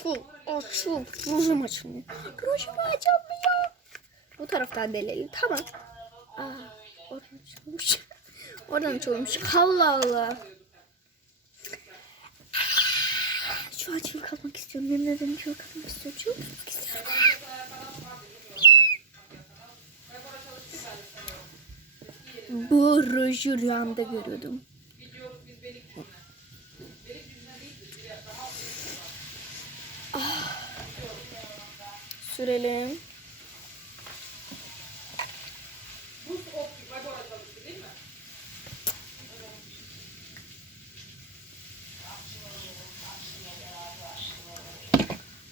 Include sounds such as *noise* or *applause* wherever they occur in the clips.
Açıl, açıl. Rujum açılmıyor. Rujum açılmıyor. Bu taraftan delelim. Tamam. Aa, oradan açılmış. oradan açılmış. Allah Allah. Şu an çığlık atmak istiyorum. Yemin ederim çığlık atmak istiyorum. Çığlık atmak istiyorum. Bu ruju rüyamda görüyordum. Sürelim.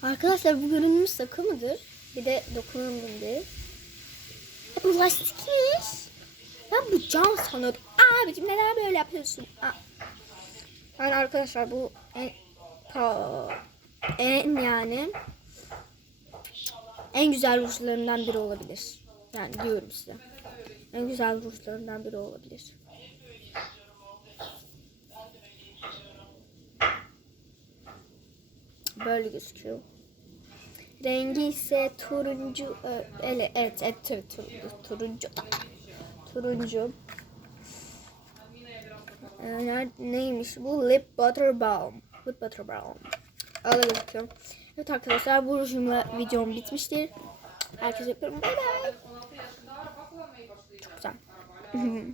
Arkadaşlar bu görünümüz sakı mıdır? Bir de. Ha, bu lastikmiş. Ben bu cam sanıyordum. Abicim neden böyle yapıyorsun? Aa. Yani arkadaşlar bu en, en yani en güzel rujlarından biri olabilir. Yani diyorum size. En güzel rujlarından biri olabilir. Böyle gözüküyor. Rengi ise turuncu. e, Evet, evet, tur- tur- turuncu. Turuncu. Ee, ner- neymiş bu? Lip Butter Balm. Lip Butter Balm. Gözüküyor. Evet arkadaşlar bu rujumla videom bitmiştir. Herkese öpüyorum. Bay bay. Çok güzel. *laughs*